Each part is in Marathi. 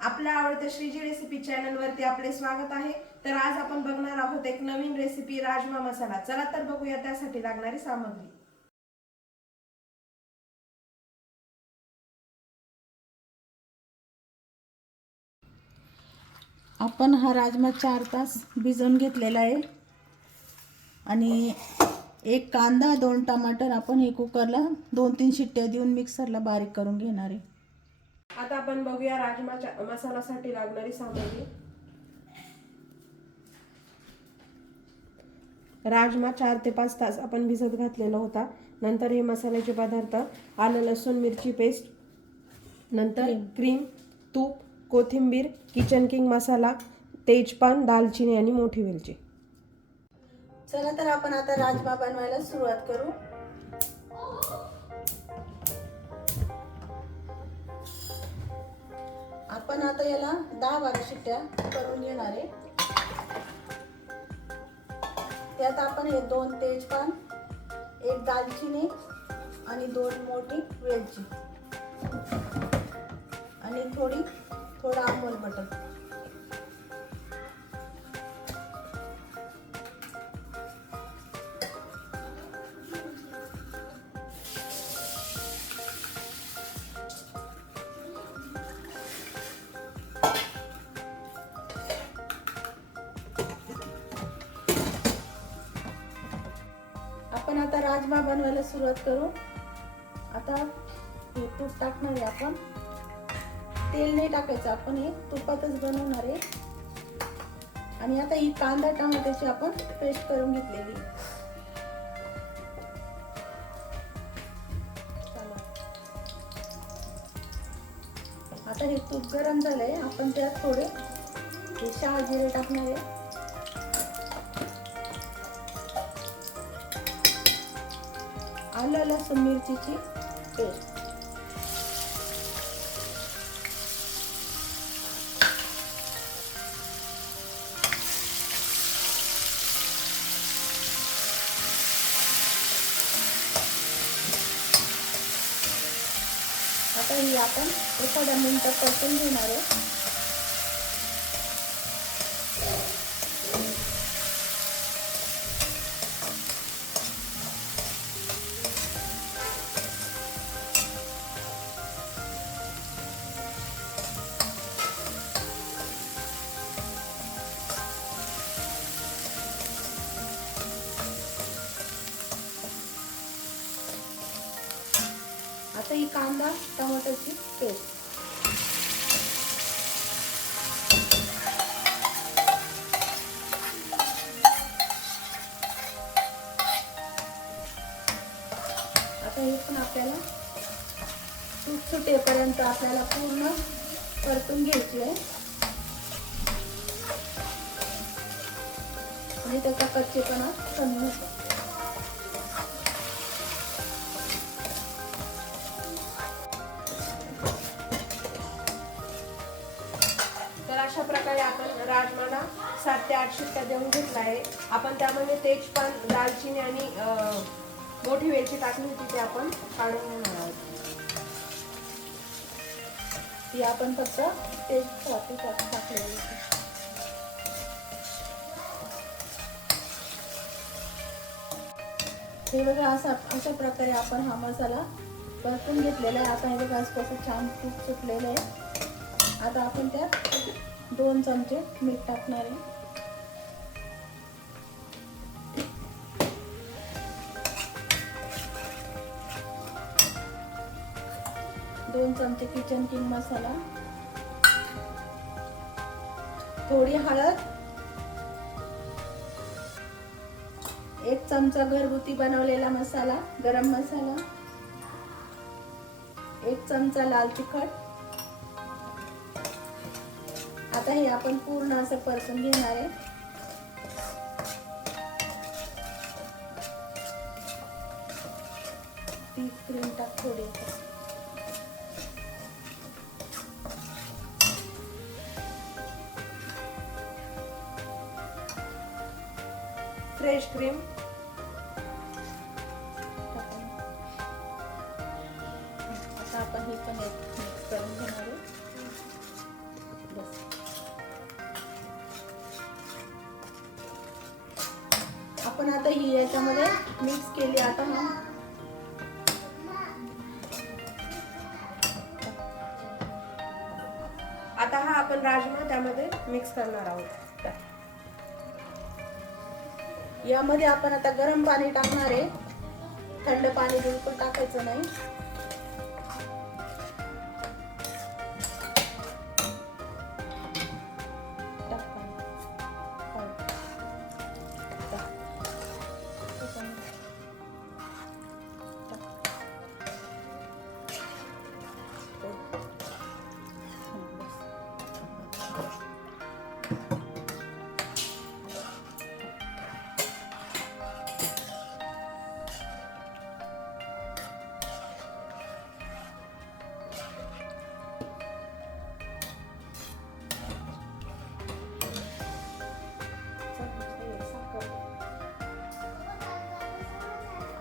आपल्या आवडत्या श्रीजी रेसिपी चॅनल वरती आपले स्वागत आहे। तर आज आपण बघणार आहोत एक नवीन रेसिपी राजमा मसाला। चला तर बघूया त्यासाठी लागणारी सामग्री। आपण हा राजमा 4 तास भिजवून घेतलेला आहे आणि एक कांदा 2 टमाटर आपण हे कुकरला 2-3 शिट्ट्या देऊन मिक्सरला बारीक करून घेणार आहे। आता आपण बघूया राजमा मसाल्यासाठी लागणारी सामग्री। राजमा 4 ते 5 तास आपण भिजत घातलेला होता। नंतर हे मसाल्याचे पदार्थ आलं लसूण मिरची पेस्ट, नंतर क्रीम, तूप, कोथिंबीर, किचन किंग मसाला, तेजपान, दालचिनी आणि मोठी वेलची। चला तर आपण आता राजमा बनवायला सुरुवात करू। आपण आता याला 10-12 शिट्ट्या करून घेणार आहे। त्यात आपण हे 2 तेजपान, 1 दालचिनी आणि 2 मोठी वेलची आणि थोडा अमूल बटर। आपण आता राजमा बनवायला सुरुवात करू। आता हे तूप टाकणार आहे आपण, तेल नाही टाकायचं, आपण हे तुपातच बनवणार आहे। आणि आता ही कांदा टमाट्याची आपण पेस्ट करून घेतलेली। आता हे तूप गरम झालंय, आपण त्यात थोडे हे शहाजिरे टाकणार आहे। आलं लसूण मिरचीची पेस्ट, आता ही आपण एखाद्या मिनिटात परतून घेणार आहे। आता ही कांदा टमाटरची पेस्ट, आता हे पण आपल्याला तूप सुटेपर्यंत आपल्याला पूर्ण परतून घ्यायची आहे आणि त्याचा कच्चेपणा कमी होतो। अशा प्रकारे आपण राजमाला 7 ते 8 शिट्ट्या देऊन घेतला आहे। आपण त्यामध्ये तेजपान, दालचिनी आणि मोठी वेलची टाकली होती, ते आपण काढून घेणार आहोत। ती आपण फक्त टेस्टसाठी टाकलेली होती। हे बघा, अशा प्रकारे आपण हा मसाला परतून घेतलेला आहे। आता हे बघा कसं छान तूप सुटलेलं आहे। आता आपण त्यात 2 चमचे मीठ टाकणार आहे, 2 चमचे किचन किंग मसाला, थोडी हळद, 1 चमचा घरगुती बनवलेला मसाला गरम मसाला, 1 चमचा लाल तिखट। आता हे आपण पूर्ण असं परतून घेणार आहे। क्रीम टाक थोडी, फ्रेश क्रीम, आता आपण हे पण मिक्स करून घेणार आहे। आता ही याच्यामध्ये मिक्स केली. आता आता हा आपण राजमा त्यामध्ये मिक्स करणार आहोत. यामध्ये आपण आता गरम पाणी टाकणार आहे. थंड पाणी बिलकुल टाकायचं नाही.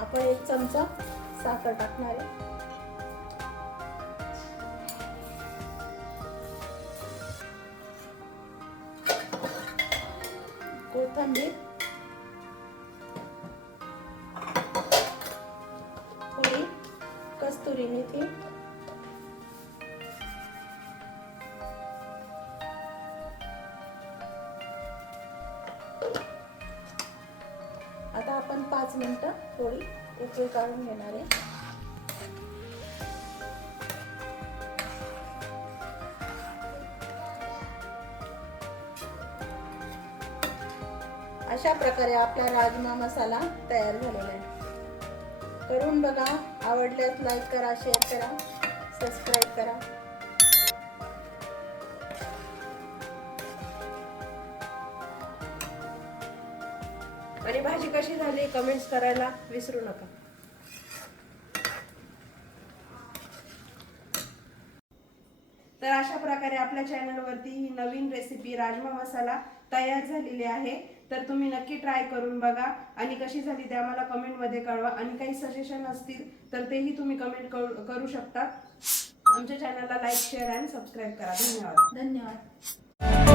आपण 1 चमचा साखर टाकणार आहे. कोथिंबीर, थोडी कस्तुरी मेथी, आता आपण 5 मिनिटं थोडी उकळी काढून घेणार आहे. अशा प्रकारे आपला राजमा मसाला तयार झालेला आहे. करून बघा. आवडल्यास लाईक करा, शेअर करा, सबस्क्राईब करा. आणि भाजी कशी झाली कमेंट्स करायला विसरू नका. तर अशा प्रकारे आपल्या चॅनलवरती ही नवीन रेसिपी राजमा मसाला तयार झालेली आहे. तर तुम्ही नक्की ट्राय करून बघा आणि कशी झाली ते आम्हाला कमेंटमध्ये कळवा. आणि काही सजेशन असतील तर तेही तुम्ही कमेंट करू शकता. आमच्या चॅनलला लाईक, शेअर आणि सबस्क्राईब करा. धन्यवाद. धन्यवाद.